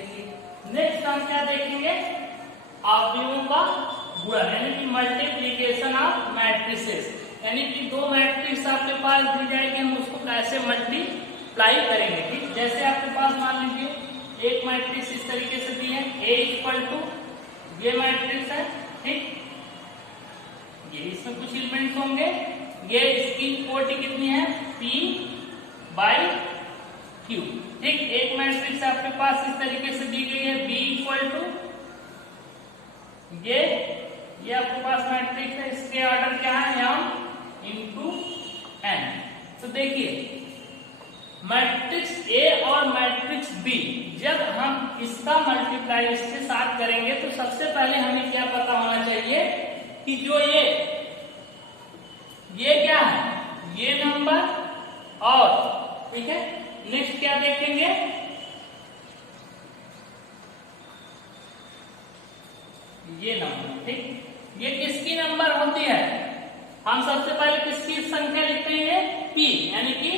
देखिए नेक्स्ट हम क्या देखेंगे, अवयवों का गुणन यानी कि मल्टीप्लीकेशन ऑफ मैट्रिसेस, यानी कि दो मैट्रिक्स आपके पास दी जाएगी, हम उसको कैसे मल्टीप्लाई करेंगे। ठीक, जैसे आपके पास मान लीजिए एक मैट्रिक्स इस तरीके से दी है, A इक्वल टू ये मैट्रिक्स है। ठीक, ये इसमें कुछ एलिमेंट्स होंगे, ये इसकी कोटि कितनी है P बाई Q। ठीक, एक मैट्रिक्स आपके पास इस तरीके से दी गई है B इक्वल टू ये आपके पास मैट्रिक्स है, इसके ऑर्डर क्या है m इंटू n। तो देखिए मैट्रिक्स A और मैट्रिक्स B जब हम इसका मल्टीप्लाई इसके साथ करेंगे तो सबसे पहले हमें क्या पता होना चाहिए कि जो ये क्या है, ये नंबर, और ठीक है नेक्स्ट क्या देखेंगे, ये नंबर। ठीक, ये किसकी नंबर होती है, हम सबसे पहले किसकी संख्या लिखते हैं P, यानी कि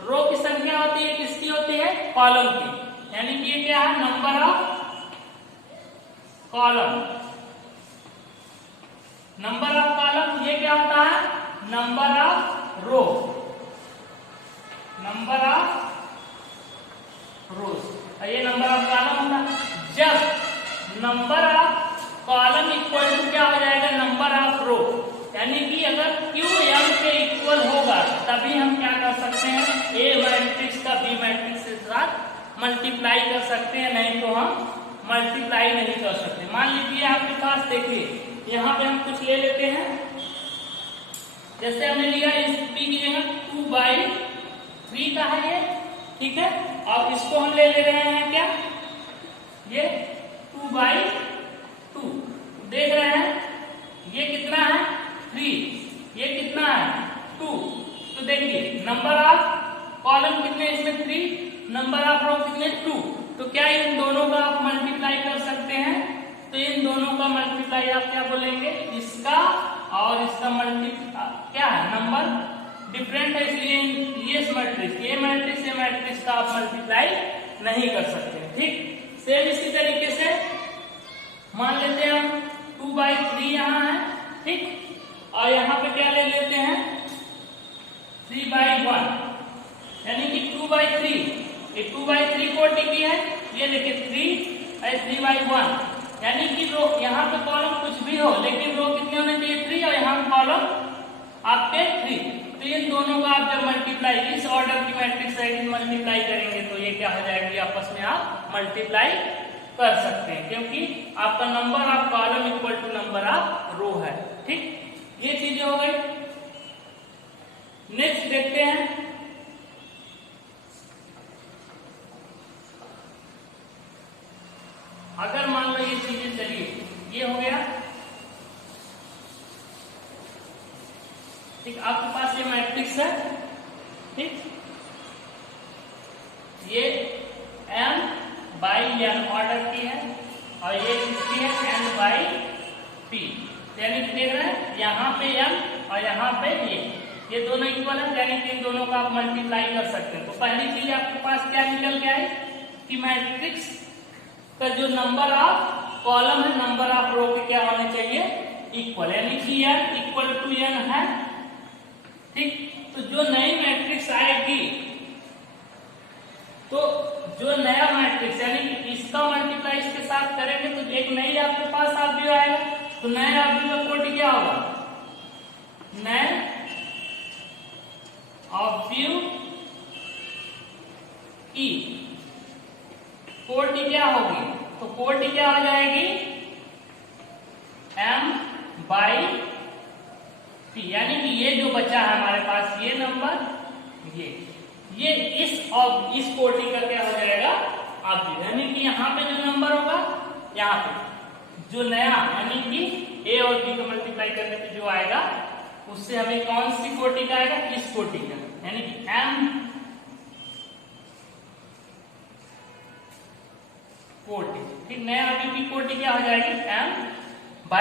रो की संख्या होती है, किसकी होती है कॉलम की, यानी कि ये क्या है number of column. Number of column ये क्या होता है number of row, number of rows, ये नंबर ऑफ कॉलम होता है। जब number of column equal to क्या हो जाएगा नंबर ऑफ रो, यानी कि अगर Q M के इक्वल होगा तभी हम क्या कर सकते हैं A मैट्रिक्स का B मैट्रिक्स के साथ मल्टीप्लाई कर सकते हैं, नहीं तो हम मल्टीप्लाई नहीं कर सकते। मान लीजिए आपके पास देखिए यहाँ पे हम कुछ ले लेते हैं, जैसे हमने लिया इस P की जगह 2/3 का है ये। ठीक है, अब इसको हम ले रहे हैं क्या, ये 2/2 देख रहे हैं, ये कितना है 3, ये कितना है 2। तो देखिए नंबर ऑफ कॉलम कितने इसमें 3, नंबर ऑफ रो कितने 2। तो क्या इन दोनों का आप मल्टीप्लाई कर सकते हैं, तो इन दोनों का मल्टीप्लाई आप क्या बोलेंगे, इसका और इसका क्या है नंबर डिफरेंट है, इसलिए ये मैट्रिक्स का आप मल्टीप्लाई नहीं कर सकते। ठीक, सेम इसी तरीके से मान लेते हैं हम 2/3 यहाँ है। ठीक, और यहाँ पे क्या ले लेते हैं 3/1, यानी कि 2/3, ये 2/3 कोटि की है, ये देखिए 3 और 3/1, यानी कि रो यहाँ पे कॉलम कुछ भी हो लेकिन रो कितने होने चाहिए 3, और यहाँ कॉलम आपके 3। तो इन दोनों का आप जब मल्टीप्लाई इस ऑर्डर की मैट्रिक्स है मल्टीप्लाई करेंगे तो ये क्या हो जाएगी, आपस में आप मल्टीप्लाई कर सकते हैं, क्योंकि आपका number of column equal to number of row है। ठीक, ये चीजें हो गई। नेक्स्ट देखते हैं, अगर मान लो ये चीजें चलिए ये हो गया। ठीक, आपके पास ये मैट्रिक्स है। ठीक, ये m/n ऑर्डर की है और ये किसकी है n/p, यानी कि देख रहे हैं यहाँ पे m और यहाँ पे ये दोनों इक्वल है, यानी कि इन दोनों का आप मल्टीप्लाई कर सकते हैं। तो पहली चीज आपके पास क्या निकल के आई कि मैट्रिक्स का जो नंबर ऑफ कॉलम है नंबर ऑफ रो के क्या होने चाहिए इक्वल, यानी कि n इक्वल टू n है। ठीक, तो जो नई मैट्रिक्स आएगी, तो जो नया मैट्रिक्स यानी कि इसका मल्टीप्लाई इसके साथ करेंगे तो एक नई आपके पास अवयव आएगा, तो नए अवयव का कोटि क्या होगा, नए अवयव की कोटि क्या होगी, तो कोटि क्या हो जाएगी m/p, यानी कि ये जो बचा है हमारे पास ये नंबर, ये इस कोटि का क्या हो जाएगा अवयव, यानी कि यहाँ पे जो नंबर होगा यहाँ पे जो नया यानी कि a और b को मल्टीप्लाई करने पे जो आएगा उससे हमें कौन सी कोटि का आएगा, इस कोटि का, यानी कि m कोटि। ठीक, नया अवयव की कोटि क्या हो जाएगी m/p।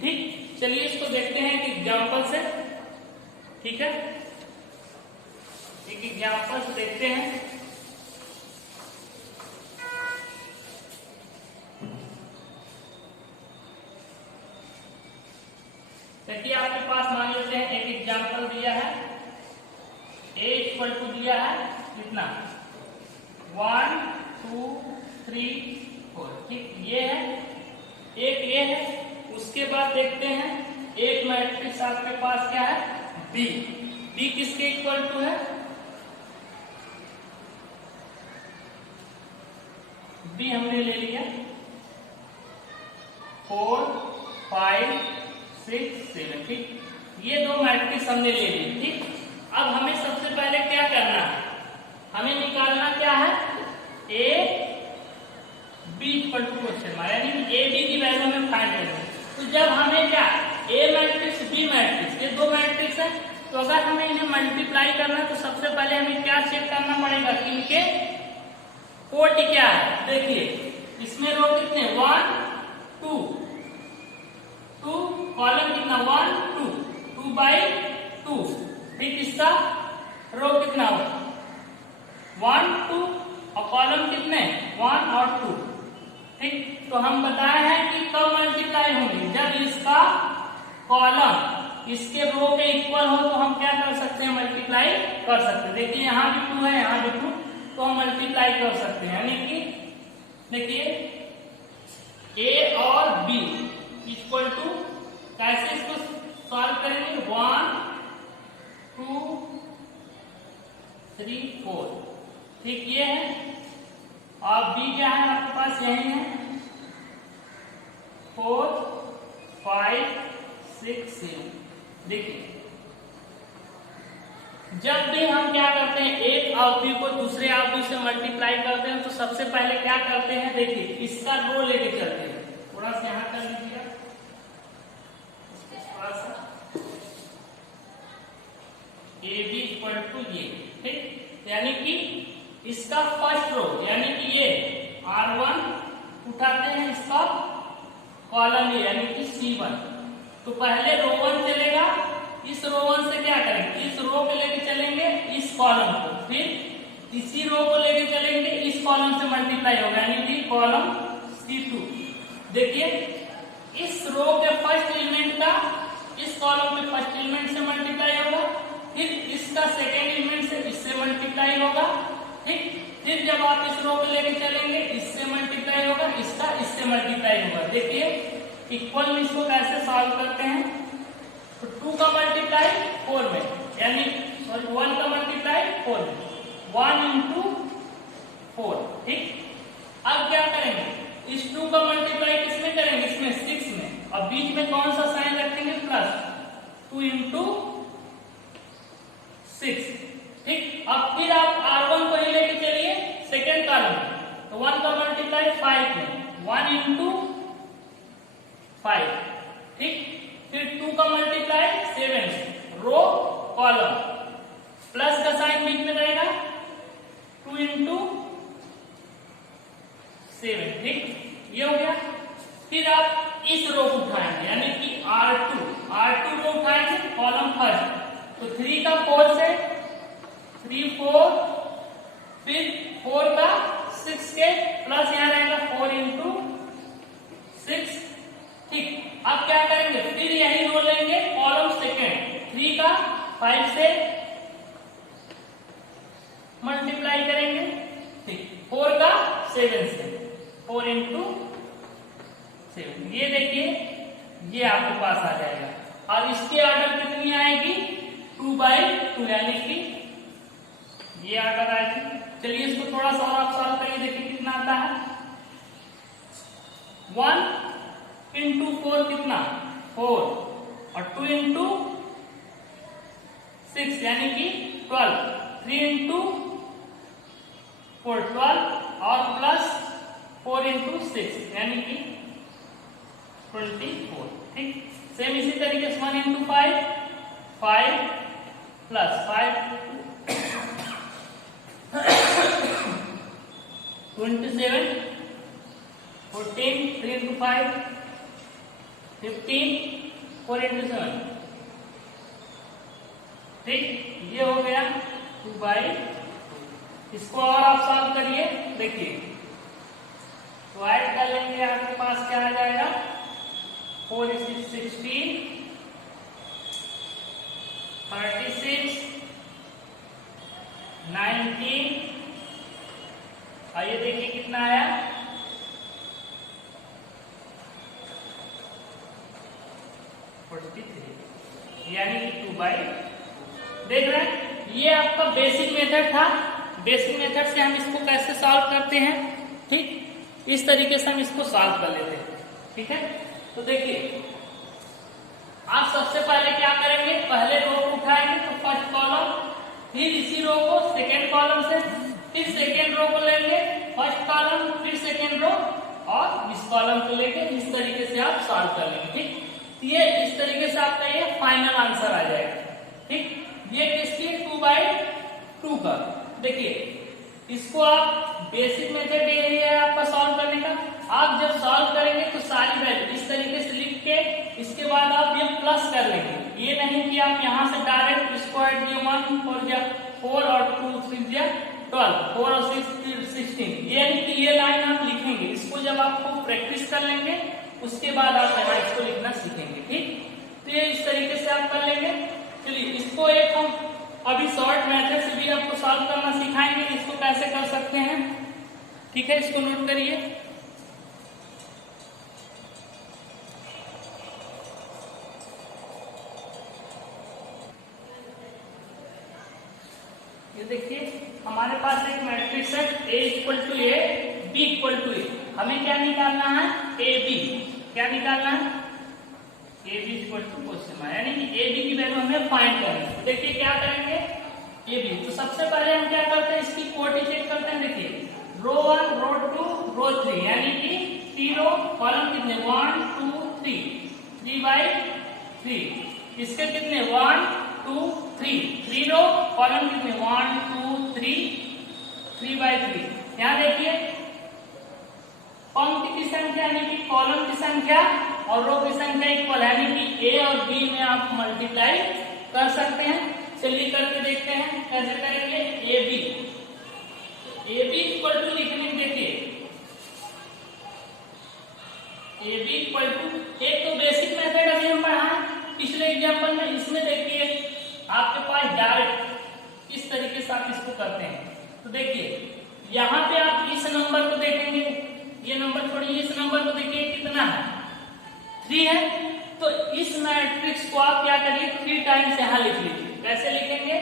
ठीक, चलिए इसको देखते हैं एक एग्जाम्पल से। ठीक है, एक एग्जाम्पल देखते हैं। इक्वल टू दिया है कितना 1 2 3 4, ठीक ये है, एक ये है। उसके बाद देखते हैं एक मैट्रिक्स आपके पास क्या है बी, बी किसके इक्वल टू है, बी हमने ले लिया 4 5 6 7, ठीक ये दो मैट्रिक्स हमने ले ली, ठीक। अब हमें सबसे पहले क्या करना है, हमें निकालना क्या है A B equal to question mark, यानी ए बी की वैल्यू हमें फाइंड करनी है। तो जब हमें क्या ए मैट्रिक्स बी मैट्रिक्स ये दो मैट्रिक्स है, तो अगर हमें इन्हें मल्टीप्लाई करना है तो सबसे पहले हमें क्या चेक करना पड़ेगा कि इनके कोटि क्या है। देखिए इसमें रो कितने 1 2 2, कॉलम कितना 1 2 2 बाई 2, ठीक इसका रो कितना हो 1 2 और कॉलम कितने 1 और 2, ठीक। तो हम बताए हैं कि कब मल्टीप्लाई होंगे, जब इसका कॉलम इसके रो के इक्वल हो तो हम क्या कर सकते हैं मल्टीप्लाई कर सकते हैं। देखिए यहाँ भी 2 है यहाँ भी 2, तो हम मल्टीप्लाई कर सकते हैं, यानी कि देखिए ए और बी इक्वल टू, कैसे इसको सॉल्व करेंगे 1 2 3 4, ठीक ये है। और बी क्या है आपके पास यही है 4 5 6 7। देखिए जब भी हम क्या करते हैं एक आवृत्ति को दूसरे आवृत्ति से मल्टीप्लाई करते हैं तो सबसे पहले क्या करते हैं, देखिए इसका रो लेके चलते हैं, थोड़ा सा यहां कर लीजिएगा ए बी इक्वल टू ये, ठीक यानी कि इसका फर्स्ट रो यानी कि ये R1 उठाते हैं, इसका कॉलम ये यानी कि C1, तो पहले रो 1 चलेगा, इस रो 1 से क्या करेंगे इस रो को लेके चलेंगे इस कॉलम को, फिर इसी रो को लेके चलेंगे इस कॉलम से मल्टीप्लाई होगा यानी कि कॉलम C2। देखिए इस रो के फर्स्ट एलिमेंट का इस कॉलम के फर्स्ट एलिमेंट से मल्टीप्लाई होगा, फिर इसका सेकेंड एलिमेंट से इससे मल्टीप्लाई होगा, ठीक। फिर जब आप इस रो को लेके चलेंगे इससे मल्टीप्लाई होगा, इसका इससे मल्टीप्लाई होगा। देखिए इक्वल में इसको कैसे सॉल्व करते हैं, तो 2 का मल्टीप्लाई 4 में, यानी सॉरी 1 का मल्टीप्लाई 4 में, 1 इंटू 4, ठीक। अब क्या करेंगे इस 2 का मल्टीप्लाई किसमें करेंगे इसमें 6 में, और बीच में कौन सा साइन रखेंगे प्लस 2 इंटू 6, ठीक। अब फिर आप R1 को ही लेके चलिए सेकेंड कॉलम में, तो 1 का मल्टीप्लाई 5 में, 1 इंटू 5, ठीक। फिर 2 का मल्टीप्लाई 7 रो कॉलम, प्लस का साइन बीच में रहेगा 2 इंटू 7, ठीक ये हो गया। फिर आप इस रो को उठाएंगे यानी कि R2 रो उठाएंगे कॉलम फर्स्ट, तो 3 का 4 से 3 4, फिर 4 का 6 के प्लस यहां रहेगा 4 इंटू 6, ठीक। अब क्या करेंगे फिर यही रो लेंगे कॉलम सेकेंड, 3 का 5 से मल्टीप्लाई करेंगे, ठीक 4 का 7 से 4 इंटू 7, ये देखिए ये आपके पास आ जाएगा, और इसकी ऑर्डर कितनी आएगी 2/2, यानी कि ये ऑर्डर आएगी। चलिए इसको थोड़ा सा और आप सॉल्व करिए, देखिए कितना आता है 1 इंटू 4 कितना 4, और 2 इंटू 6 यानी कि 12, 3 इंटू 4 12, और प्लस 4 इंटू 6 यानी कि 24, ठीक। सेम इसी तरीके से 1 इंटू 5 5 प्लस 5 27, 14, 3 इंटू 5 15, 4 इंटू 7, ठीक ये हो गया 2/2। इसको और आप सॉल्व करिए, देखिए तो ऐड कर लेंगे, आपके पास क्या आ जाएगा 4 is 16, 36, 19, और ये देखिए कितना आया 43, यानी कि 2/2। देख रहे हैं, ये आपका बेसिक मेथड था। बेसिक मेथड से हम इसको कैसे सॉल्व करते हैं, ठीक, इस तरीके से हम इसको सॉल्व कर लेते हैं। ठीक है, तो देखिए आप सबसे पहले क्या करेंगे, पहले रो को उठाएंगे तो फर्स्ट कॉलम, फिर इसी रो को सेकेंड कॉलम से, फिर सेकेंड रो को लेंगे फर्स्ट कॉलम, फिर सेकेंड रो और इस कॉलम को लेके इस तरीके से आप सॉल्व कर लेंगे। ठीक, ये इस तरीके से आपका ये फाइनल आंसर आ जाएगा। ठीक, ये किसकी 2/2 का। देखिए इसको आप बेसिक मेथड यही है आपका सॉल्व करने का। आप जब सॉल्व करेंगे तो सारी वैल्यू इस तरीके से लिख के इसके बाद आप ये प्लस कर लेंगे। ये नहीं कि आप यहाँ से डायरेक्ट स्क्वायर दिए 1 4 और 2 6 12, 4 और 6 16, ये नहीं कि ये लाइन आप लिखेंगे। इसको जब आपको प्रैक्टिस कर लेंगे उसके बाद आप यहाँ इसको लिखना सीखेंगे। ठीक, तो ये इस तरीके से आप कर लेंगे। चलिए इसको एक हम अभी शॉर्ट मेथड से भी आपको सॉल्व करना सिखाएंगे, इसको कैसे कर सकते हैं। ठीक है, इसको नोट करिए। ये देखिए हमारे पास एक मैट्रिक्स है A = A, B = A। हमें क्या निकालना है, AB। क्या निकालना है, AB = यानी कि AB की वैल्यू हमें फाइंड करनी है। देखिए क्या करेंगे, AB, तो सबसे पहले हम क्या करते हैं, इसकी कोटी चेक करते हैं। देखिए रो 1 रो 2 रो 3, यानी कि 3 रो, कॉलम कितने 1 2 3, 3/3। इसके कितने 1 2 3, 3 रो, कॉलम कितने 1 2 3, 3/3। यहाँ देखिए पंक्ति की संख्या यानी कि कॉलम की संख्या और रो की संख्या इक्वल, यानी कि A और B में आप मल्टीप्लाई कर सकते हैं। चलिए करके देखते हैं कैसे करेंगे। AB = लिखने के देखिए AB = एक तो बेसिक मेथड अभी हम पढ़ा है पिछले एग्जाम्पल में, इसमें देखिए आपके पास डायरेक्ट इस तरीके से आप इसको करते हैं। तो देखिए यहाँ पे आप इस नंबर को देखेंगे, ये नंबर छोड़िए, इस नंबर को देखिए कितना है 3 है। तो इस मैट्रिक्स को आप क्या करिए 3 टाइम्स यहाँ लिख लीजिए। कैसे लिखेंगे,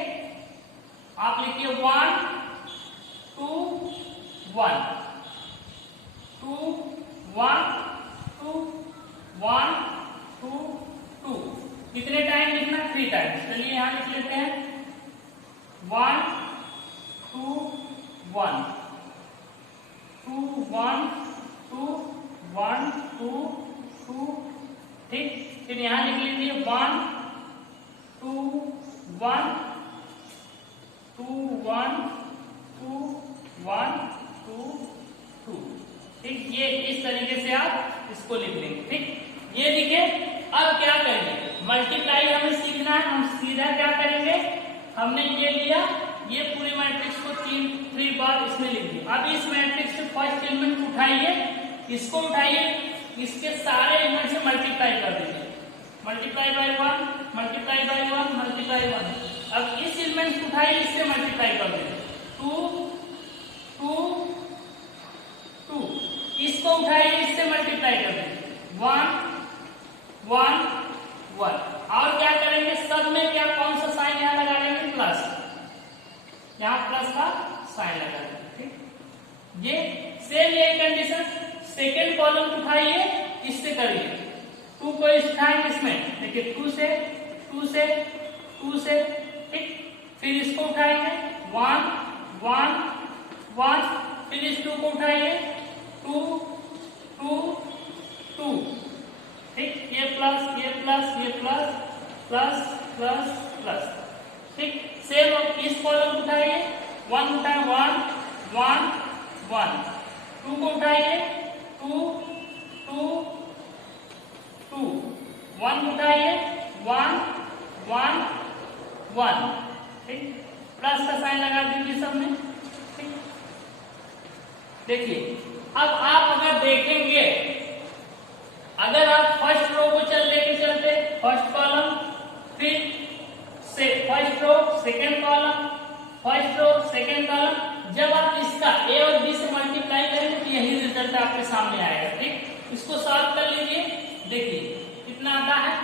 आप लिखिए 1 2 1 2 1 2 1 2 2। कितने टाइम लिखना, 3 टाइम्स। चलिए यहाँ लिख लेते हैं 1 2 1 2 1 2 1 2 2। ठीक, फिर यहाँ लिख लीजिए 1 2 1 2 1 2 1 2 2। ठीक, ये इस तरीके से आप इसको लिख लेंगे। ठीक, ये लिखे। अब क्या करेंगे, मल्टीप्लाई हमें सीखना है। हम सीधा क्या करेंगे, हमने ये लिया, ये पूरे मैट्रिक्स को 3 बार इसमें लिख दिया। अब इस मैट्रिक्स से फर्स्ट एलिमेंट उठाइए, इसको उठाइए, इसके सारे एलिमेंट से मल्टीप्लाई कर दीजिए। Multiply by 1 multiply by 1 multiply 1। अब इस एलिमेंट को उठाइए, इससे मल्टीप्लाई कर दीजिए 2 2 2। इसको उठाइए, इससे मल्टीप्लाई कर दीजिए 1 1 1। और क्या करेंगे, सब में क्या कौन सा साइन यहाँ लगा लेंगे, प्लस, यहाँ प्लस का साइन लगा देंगे। ठीक, ये सेम ये कंडीशन सेकेंड कॉलम उठाइए, इससे करिए 2 को उठाएंगे इसमें, देखिए 2 से 2 से 2 से। ठीक, फिर इसको उठाएंगे 1 1 1, फिर इस 2 को उठाइए 2 2 2। ठीक, ये प्लस ये प्लस ये प्लस प्लस प्लस प्लस। ठीक, सेम इस कॉलम को उठाइए 1 उठाए 1 1 1, 2 को उठाइए 2 2 2, 1 उठाइए 1 1 1। ठीक, प्लस का साइन लगा दीजिए सब में। ठीक, देखिए अब आप अगर देखेंगे, अगर आप फर्स्ट रो को लेके चलते, फर्स्ट कॉलम, फिर से first row second column, first row second column जब आप इसका ए और बी से मल्टीप्लाई करेंगे तो यही रिजल्ट आपके सामने आएगा। ठीक, इसको सॉल्व कर लीजिए। देखिए कितना आता है,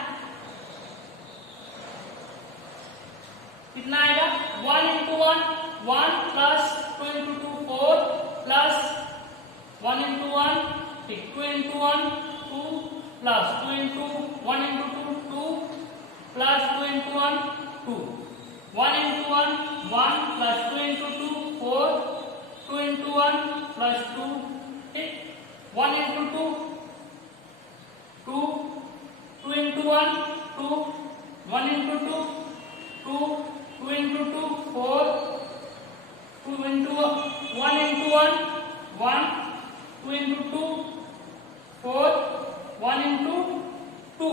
कितना आएगा 1 into 1 1 plus 2 into 2 4 plus 1 into 1 2 into 1 2 plus 2 into 1 into 2 2 plus 2 into 1 2 1 into 1 1 plus 2 into 2 4 2 into 1 plus 2 ठीक 1 into 2 2 2 into 1 2 1 into 2 2 2 into 2 4 2 into 1 into 1 1 2 into 2 4 1 into 2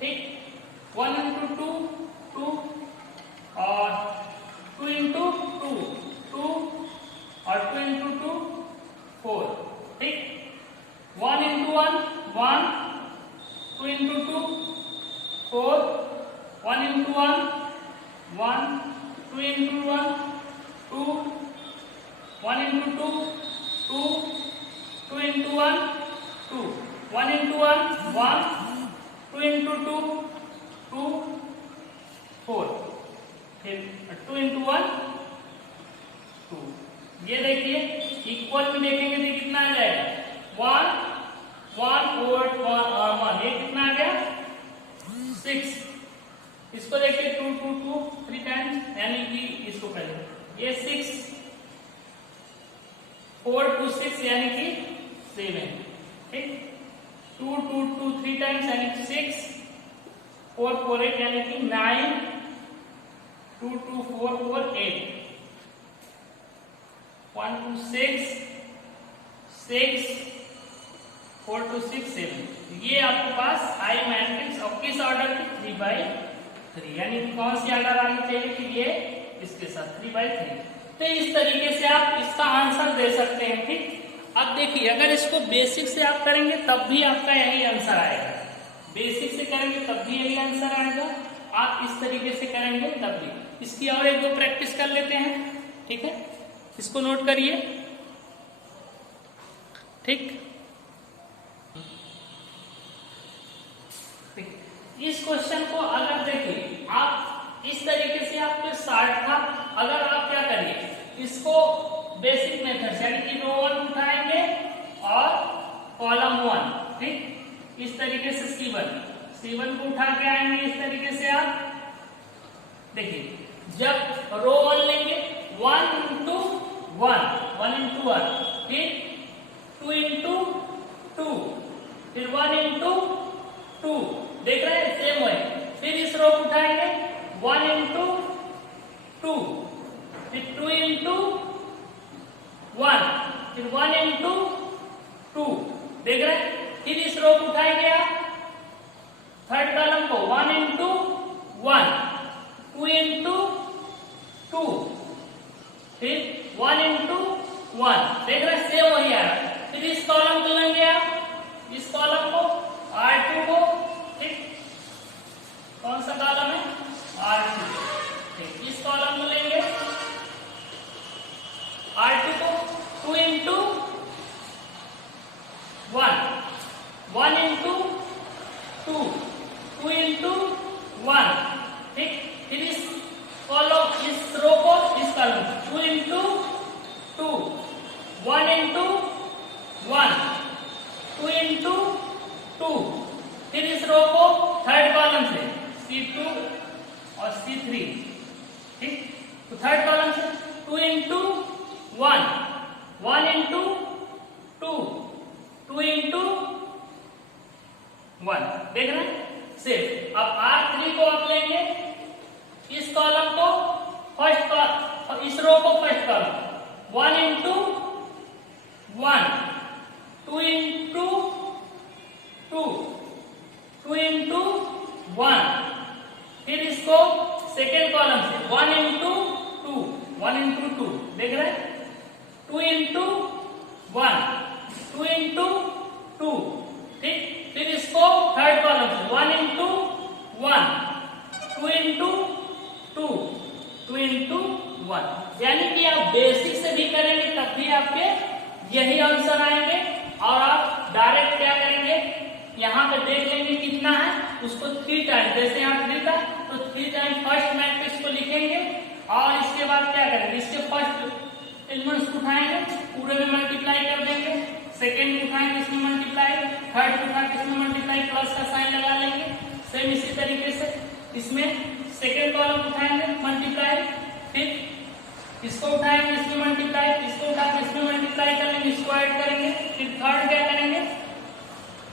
ठीक 1 into 2 2 और 2 into 2 2 और 2 into 2 4 ठीक 1 into 1 1 2 into 2 4 1 into 1 1 2 into 1 2 1 into 2 2 2 into 1 2 1 into 1 1 2 into 2 2 4 फिर 2 into 1 2। ये देखिए equal में देखेंगे तो कितना आ जाएगा 1 1 4 1 ये कितना आ गया 6। इसको देखिए 2 2 2 3 टाइम्स यानी कि इसको पहले ये 6 4 2 6 यानी कि 7 ठीक 2 2 2 3 टाइम्स यानी कि 6 4 4 8 यानी कि 9 2 2 4 4 8 1 2 6 6 4 2 6 7 ये आपके पास आई मैट्रिक्स और किस ऑर्डर की 3/3 यानी कि कौन सी ऑर्डर आनी चाहिए कि ये इसके साथ 3/3। तो इस तरीके से आप इसका आंसर दे सकते हैं। ठीक, अब देखिए अगर इसको बेसिक से आप करेंगे तब भी आपका यही आंसर आएगा, बेसिक से करेंगे तब भी यही आंसर आएगा, आप इस तरीके से करेंगे तब भी। इसकी और एक दो प्रैक्टिस कर लेते हैं। ठीक है, इसको नोट करिए। ठीक, इस क्वेश्चन को अगर देखिए आप इस तरीके से आपके शार्ट था, अगर आप क्या करिए इसको बेसिक मेथड यानी कि रो 1 उठाएंगे और कॉलम 1 ठीक इस तरीके से C1 को उठा के आएंगे इस तरीके से। आप देखिए जब रो 1 लेंगे 1 into 1 ठीक 2 into 2 फिर 1 into 2 देख रहे हैं सेम वे। फिर इस रो को उठाएंगे 1 into 2 फिर 2 into 1 फिर 1 into 2 देख रहे हैं। फिर इस रो को उठाएंगे आप थर्ड कॉलम को 1 into 1 2 into 2 फिर 1 into 1 देख रहे हैं सेम वही आ रहा है। फिर इस कॉलम को लेंगे आप इस कॉलम को R2 को ठीक कौन सा कॉलम है R2 ठीक इस कॉलम को लेंगे R2 को 2 into 1 into 2 2 into 1 ठीक फिर इस कॉलम इस रो को इस कॉलम 2 into 2 1 into 1 2 into 2 फिर इस रो को थर्ड कॉलम से C2 और C3 ठीक तो थर्ड कॉलम से 2 into 1 1 into 2 2 into 1 देख रहे हैं सेम। अब R3 को आप लेंगे इस कॉलम को फर्स्ट इस रो को first column 1 into 1 2 into 2 2 into 1 फिर इसको सेकेंड कॉलम से 1 into 2 देख रहे हैं 2 into 1 2 into 2 ठीक फिर इसको थर्ड कॉलम से 1 into 1 2 into 2 2 into 1, यानी कि आप बेसिक से भी करेंगे तब भी आपके यही आंसर आएंगे। और आप डायरेक्ट क्या करेंगे, यहाँ पे देख लेंगे कितना है, उसको 3 टाइम, जैसे यहाँ 3 था तो 3 टाइम फर्स्ट मैट्रिक्स को लिखेंगे और इसके बाद क्या करेंगे, इसके फर्स्ट एलिमेंट्स उठाएंगे, पूरे में मल्टीप्लाई कर देंगे, सेकेंड उठाएंगे इसमें मल्टीप्लाई, थर्ड उठा के इसमें मल्टीप्लाई, प्लस का साइन लगा लेंगे। सेम इसी तरीके से इसमें सेकेंड कॉलम उठाएंगे मल्टीप्लाई, फिर इसको उठाएंगे इसमें मल्टीप्लाई, इसको उठा के इसमें मल्टीप्लाई करेंगे, इसको ऐड करेंगे, फिर थर्ड क्या करेंगे,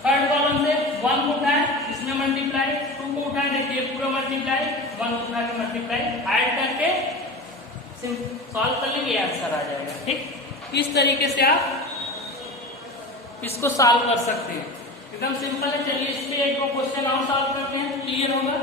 थर्ड कॉलम से 1 को उठाएं इसमें मल्टीप्लाई, 2 को उठाएं, देखिए पूरा मल्टीप्लाई, 1 को उठा के मल्टीप्लाई, ऐड करके सॉल्व कर लेंगे, आंसर आ जाएगा। ठीक, इस तरीके से आप इसको सॉल्व कर सकते हैं, एकदम सिंपल है। चलिए इस पे एक दो क्वेश्चन और सॉल्व करते हैं, क्लियर होगा।